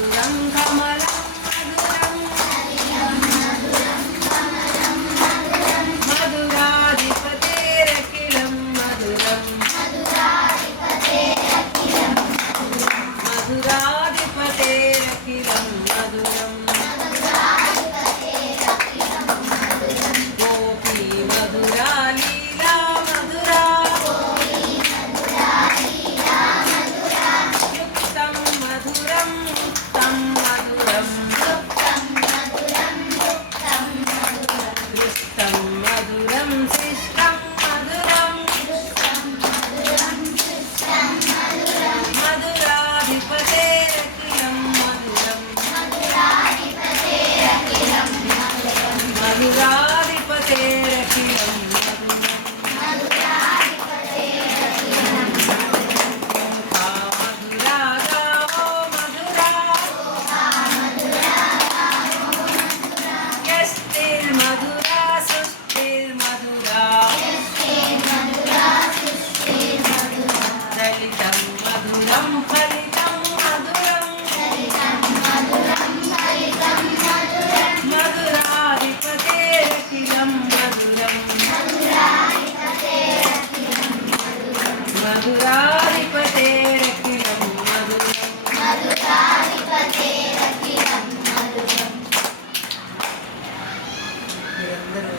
మధురం కమలం మధురం మధురాధిపతేరఖిలం మధురం మధురాధిపతేరఖిలం మధురం గోపీ మధురా లీలా మధురా యుక్తం మధురం ముక్తం మధురం దృష్టం మధురం శిష్టం మధురం మధురాధిపతేరఖిలం మధురం మధురాధిపతేరఖిలం మధురా గావో మధురా యష్టిర్మధురా సుష్టిర్మధురా దళితం మధురం ఫలితం మధురం మధురాధిపతేరఖిలం మధురం మధురాధిపతేరఖిలం మధురం మీరందరూ